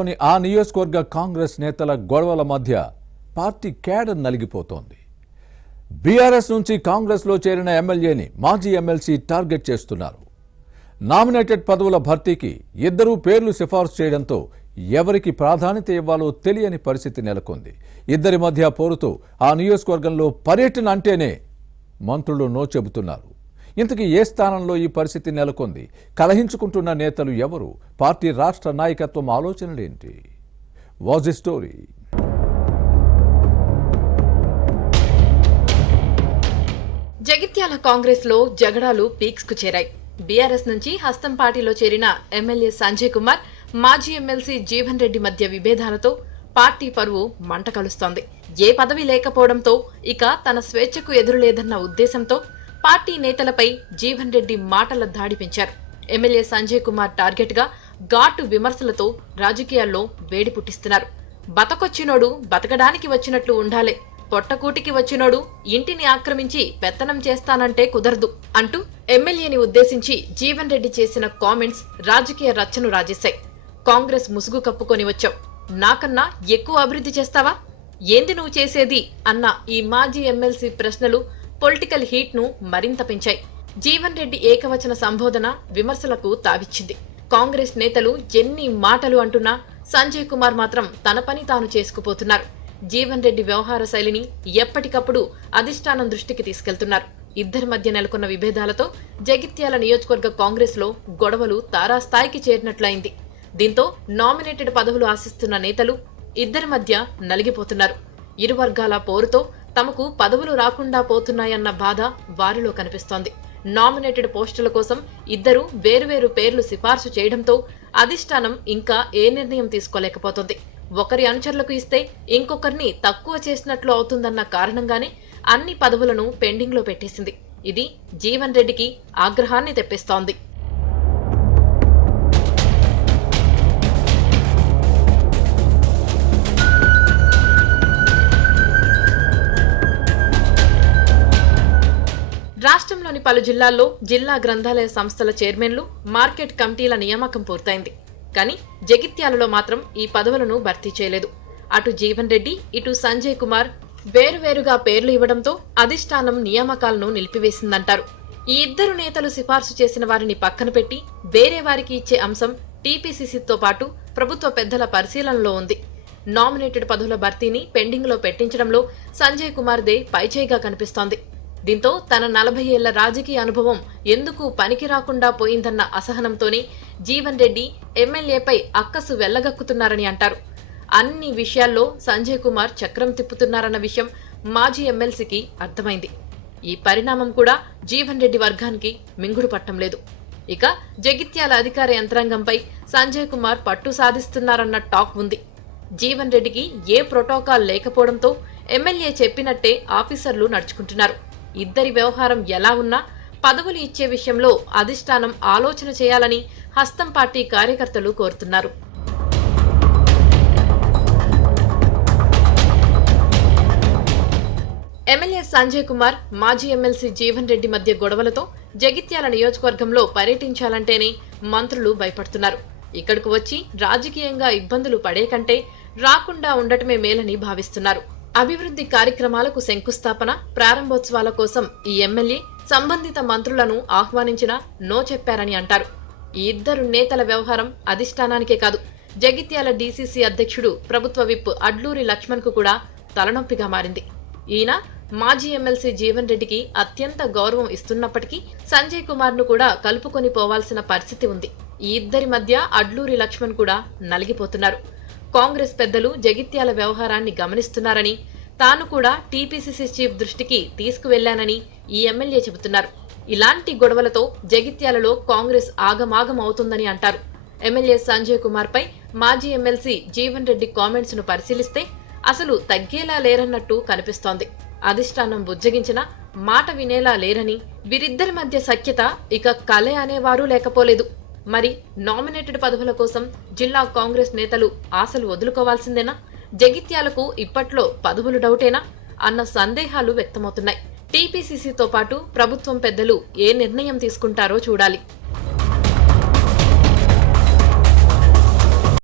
ఆ నియోజకవర్గ కాంగ్రెస్ నేతల గొడవల మధ్య పార్టీ క్యాడర్ నలిగిపోతోంది. బీఆర్ఎస్ నుంచి కాంగ్రెస్లో చేరిన ఎమ్మెల్యేని మాజీ ఎమ్మెల్సీ టార్గెట్ చేస్తున్నారు. నామినేటెడ్ పదవుల భర్తీకి ఇద్దరూ పేర్లు సిఫార్సు చేయడంతో ఎవరికి ప్రాధాన్యత ఇవ్వాలో తెలియని పరిస్థితి నెలకొంది. ఇద్దరి మధ్య పోరుతో ఆ నియోజకవర్గంలో పర్యటన అంటేనే మంత్రులు నో చెబుతున్నారు. ఇంతకీ ఏ స్థానంలో ఈ పరిస్థితి నెలకొంది? కలహించుకుంటున్న నేతలు ఎవరు? పార్టీ రాష్ట్ర నాయకత్వం ఆలోచనలేంటి? What's the story? Jagtial Congress లో జగడాలు పీక్స్ కు చేరాయి. బీఆర్ఎస్ నుంచి హస్తం పార్టీలో చేరిన ఎమ్మెల్యే సంజయ్ కుమార్, మాజీ ఎమ్మెల్సీ జీవన్ రెడ్డి మధ్య విభేదాలతో పార్టీ పరువు మంట కలుస్తోంది. ఏ పదవి లేకపోవడంతో ఇక తన స్వేచ్ఛకు ఎదురులేదన్న ఉద్దేశంతో పార్టీ నేతలపై జీవన్ రెడ్డి మాటల దాడి పెంచారు. ఎమ్మెల్యే సంజయ్ కుమార్ టార్గెట్ గా ఘాటు విమర్శలతో రాజకీయాల్లో వేడి పుట్టిస్తున్నారు. బతకొచ్చినోడు బతకడానికి వచ్చినట్లు ఉండాలే, పొట్టకూటికి వచ్చినోడు ఇంటిని ఆక్రమించి పెత్తనం చేస్తానంటే కుదరదు అంటూ ఎమ్మెల్యేని ఉద్దేశించి జీవన్ రెడ్డి చేసిన కామెంట్స్ రాజకీయ రచ్చను రాజేశాయి. కాంగ్రెస్ ముసుగు కప్పుకొని వచ్చావు, నాకన్నా ఎక్కువ అభివృద్ధి చేస్తావా, ఏంది నువ్వు చేసేది అన్న ఈ మాజీ ఎమ్మెల్సీ ప్రశ్నలు పొలిటికల్ హీట్ ను మరింత పెంచాయి. జీవన్ రెడ్డి ఏకవచన సంబోధన విమర్శలకు తావిచ్చింది. కాంగ్రెస్ నేతలు ఎన్ని మాటలు అంటున్నా సంజయ్ కుమార్ మాత్రం తన పని తాను చేసుకుపోతున్నారు. జీవన్ రెడ్డి వ్యవహార శైలిని ఎప్పటికప్పుడు అధిష్టానం దృష్టికి తీసుకెళ్తున్నారు. ఇద్దరి మధ్య నెలకొన్న విభేదాలతో జగిత్యాల నియోజకవర్గ కాంగ్రెస్ లో గొడవలు తారాస్థాయికి చేరినట్లయింది. దీంతో నామినేటెడ్ పదవులు ఆశిస్తున్న నేతలు ఇద్దరి మధ్య నలిగిపోతున్నారు. ఇరు వర్గాల పోరుతో తమకు పదవులు రాకుండా పోతున్నాయన్న బాధ వారిలో కనిపిస్తోంది. నామినేటెడ్ పోస్టుల కోసం ఇద్దరు వేరువేరు పేర్లు సిఫార్సు చేయడంతో అధిష్టానం ఇంకా ఏ నిర్ణయం తీసుకోలేకపోతుంది. ఒకరి అనుచరులకు ఇస్తే ఇంకొకరిని తక్కువ చేసినట్లు అవుతుందన్న కారణంగానే అన్ని పదవులను పెండింగ్ లో పెట్టేసింది. ఇది జీవన్ రెడ్డికి ఆగ్రహాన్ని తెప్పిస్తోంది. రాష్ట్రంలోని పలు జిల్లాల్లో జిల్లా గ్రంథాలయ సంస్థల చైర్మన్లు, మార్కెట్ కమిటీల నియామకం పూర్తయింది. కానీ జగిత్యాలలో మాత్రం ఈ పదవులను భర్తీ చేయలేదు. అటు జీవన్ రెడ్డి, ఇటు సంజయ్ కుమార్ వేరువేరుగా పేర్లు ఇవ్వడంతో అధిష్టానం నియామకాలను నిలిపివేసిందంటారు. ఈ ఇద్దరు నేతలు సిఫార్సు చేసిన వారిని పక్కన పెట్టి వేరే వారికి ఇచ్చే అంశం టీపీసీసీతో పాటు ప్రభుత్వ పెద్దల పరిశీలనలో ఉంది. నామినేటెడ్ పదవుల భర్తీని పెండింగ్ లో పెట్టించడంలో సంజయ్ కుమార్దే పైచేయిగా కనిపిస్తోంది. దీంతో తన 40 ఏళ్ల రాజకీయ అనుభవం ఎందుకు పనికి రాకుండా పోయిందన్న అసహనంతోనే జీవన్ రెడ్డి ఎమ్మెల్యేపై అక్కసు వెళ్లగక్కుతున్నారని అంటారు. అన్ని విషయాల్లో సంజయ్ కుమార్ చక్రం తిప్పుతున్నారన్న విషయం మాజీ ఎమ్మెల్సీకి అర్థమైంది. ఈ పరిణామం కూడా జీవన్ రెడ్డి వర్గానికి మింగుడు పట్టం లేదు. ఇక జగిత్యాల అధికార యంత్రాంగంపై సంజయ్ కుమార్ పట్టు సాధిస్తున్నారన్న టాక్ ఉంది. జీవన్ రెడ్డికి ఏ ప్రోటోకాల్ లేకపోవడంతో ఎమ్మెల్యే చెప్పినట్టే ఆఫీసర్లు నడుచుకుంటున్నారు. ఇద్దరి వ్యవహారం ఎలా ఉన్నా పదవులు ఇచ్చే విషయంలో అధిష్టానం ఆలోచన చేయాలని హస్తం పార్టీ కార్యకర్తలు కోరుతున్నారు. ఎమ్మెల్యే సంజయ్ కుమార్, మాజీ ఎమ్మెల్సీ జీవన్ రెడ్డి మధ్య గొడవలతో జగిత్యాల నియోజకవర్గంలో పర్యటించాలంటేనే మంత్రులు భయపడుతున్నారు. ఇక్కడకు వచ్చి రాజకీయంగా ఇబ్బందులు పడే కంటే రాకుండా ఉండటమే మేలని భావిస్తున్నారు. అభివృద్ధి కార్యక్రమాలకు శంకుస్థాపన, ప్రారంభోత్సవాల కోసం ఈ ఎమ్మెల్యే సంబంధిత మంత్రులను ఆహ్వానించినా నో చెప్పారని అంటారు. ఈ ఇద్దరు నేతల వ్యవహారం అధిష్టానానికే కాదు, జగిత్యాల డీసీసీ అధ్యక్షుడు, ప్రభుత్వ విప్ అడ్లూరి లక్ష్మణ్ కు కూడా తలనొప్పిగా మారింది. ఈయన మాజీ ఎమ్మెల్సీ జీవన్ రెడ్డికి అత్యంత గౌరవం ఇస్తున్నప్పటికీ సంజయ్ కుమార్ ను కూడా కలుపుకొని పోవాల్సిన పరిస్థితి ఉంది. ఈ ఇద్దరి మధ్య అడ్లూరి లక్ష్మణ్ కూడా నలిగిపోతున్నారు. కాంగ్రెస్ పెద్దలు జగిత్యాల వ్యవహారాన్ని గమనిస్తున్నారని, తాను కూడా టీపీసీసీ చీఫ్ దృష్టికి తీసుకువెళ్లానని ఈ ఎమ్మెల్యే చెబుతున్నారు. ఇలాంటి గొడవలతో జగిత్యాలలో కాంగ్రెస్ ఆగమాగం అవుతుందని అంటారు. ఎమ్మెల్యే సంజయ్ కుమార్ పై మాజీ ఎమ్మెల్సీ జీవన్ రెడ్డి కామెంట్స్ ను పరిశీలిస్తే అసలు తగ్గేలా లేరన్నట్టు కనిపిస్తోంది. అధిష్టానం బుజ్జగించిన మాట వినేలా లేరని, వీరిద్దరి మధ్య సఖ్యత ఇక కలే అనేవారూ లేకపోలేదు. మరి నామినేటెడ్ పదవుల కోసం జిల్లా కాంగ్రెస్ నేతలు ఆశలు వదులుకోవాల్సిందేనా? జగిత్యాలకు ఇప్పట్లో పదవులు డౌటేనా అన్న సందేహాలు వ్యక్తమవుతున్నాయి. టీపీసీసీతో పాటు ప్రభుత్వం పెద్దలు ఏ నిర్ణయం తీసుకుంటారో చూడాలి.